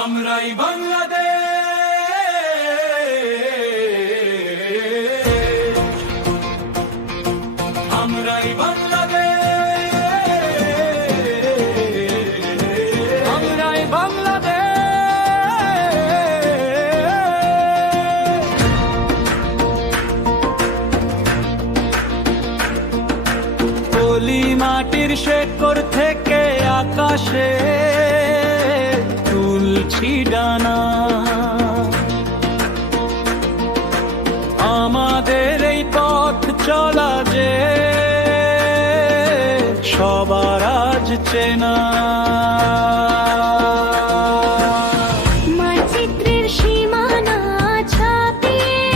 আমরাই বাংলাদেশ, আমরাই বাংলাদেশ, আমরাই বাংলাদেশ। পলি মাটির শেকড় থেকে আকাশে তুলছি ডানা, আমাদের এই পথ চলা যে সবার আজ চেনা। মানচিত্রের সীমানা ছাপিয়ে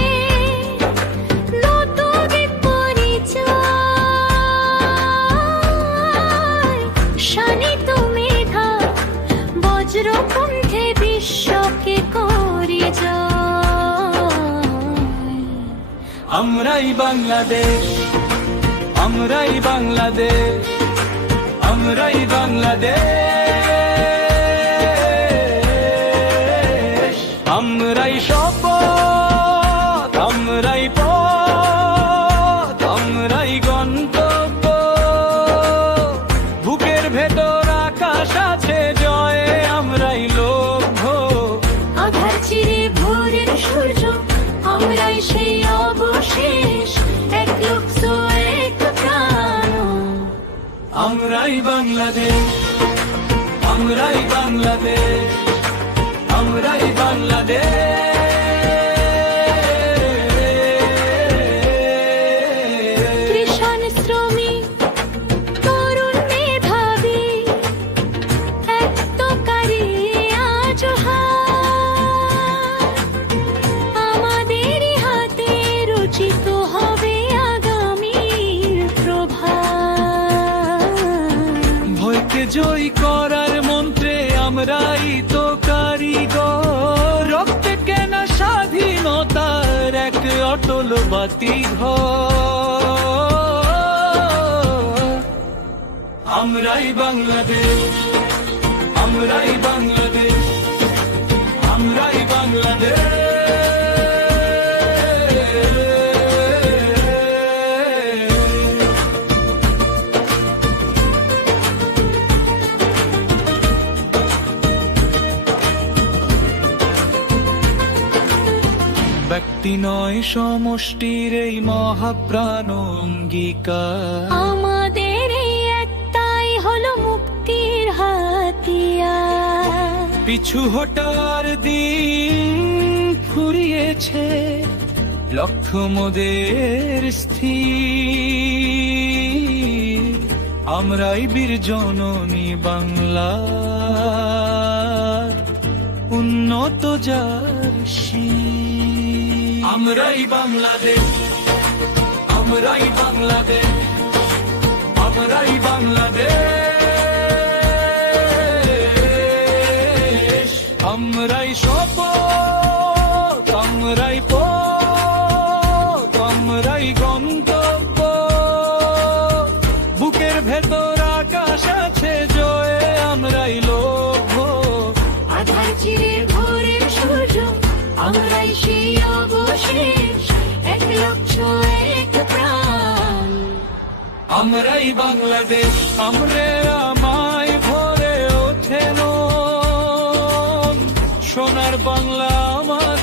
নতুন পরিচয়, শানিত মেঘা বজ্রকণ্ঠে বিশ্বকে করি জয়। আমরাই বাংলাদেশ, আমরাই বাংলাদেশ, আমরাই বাংলাদেশ। আমরাই শপথ, আমরাই পথ, আমরাই গন্তব্য। বুকের ভেতর আকাশ আছে জয়ে, আমরাই লক্ষ্য। আধার চিরে ভোরের সূর্য, আমরাই সেই অবশেষ, এক লক্ষ্য এক প্রাণ। আমরাই বাংলাদেশ, আমরাই বাংলাদেশ, আমরাই বাংলাদেশ। কৃষণ শ্রমিক তরুণ মেধাবী এত্তকারী আজ হার, আমাদেরই হাতে রচিত হবে আগামীর প্রভাত। ভয়কে জয় করার মন্ত্রে আমরাই তো কারিগর, রক্তে কেনা স্বাধীনতার এক অটল বাতিঘর। আমরাই বাংলাদেশ, আমরাই বাংলাদেশ, আমরাই বাংলাদেশ। ব্যক্তি নয় সমষ্টির এই মহাপ্রাণ অঙ্গীকার, আমাদের এই একটাই হলো মুক্তির হাতিয়ার। পিছু হটার দিন ফুরিয়েছে, লক্ষ্য মোদের স্থির। আমরাই বীর জননী বাংলা, উন্নত যার শির। আমরাই বাংলাদেশ, আমরাই বাংলাদেশ, আমরাই বাংলাদেশ। আমরাই শপথ, আমরাই পথ, আমরাই গন্তব্য। বুকের ভেতর আকাশ আছে জয়ে, আমরাই লক্ষ্য। আধার চিরে ভোরের সূর্য, আমরাই সেই অবশেষ, এক লক্ষ্য এক প্রাণ। আমরাই বাংলাদেশ, আমরে আমায় ভরে ওঠে সোনার বাংলা আমার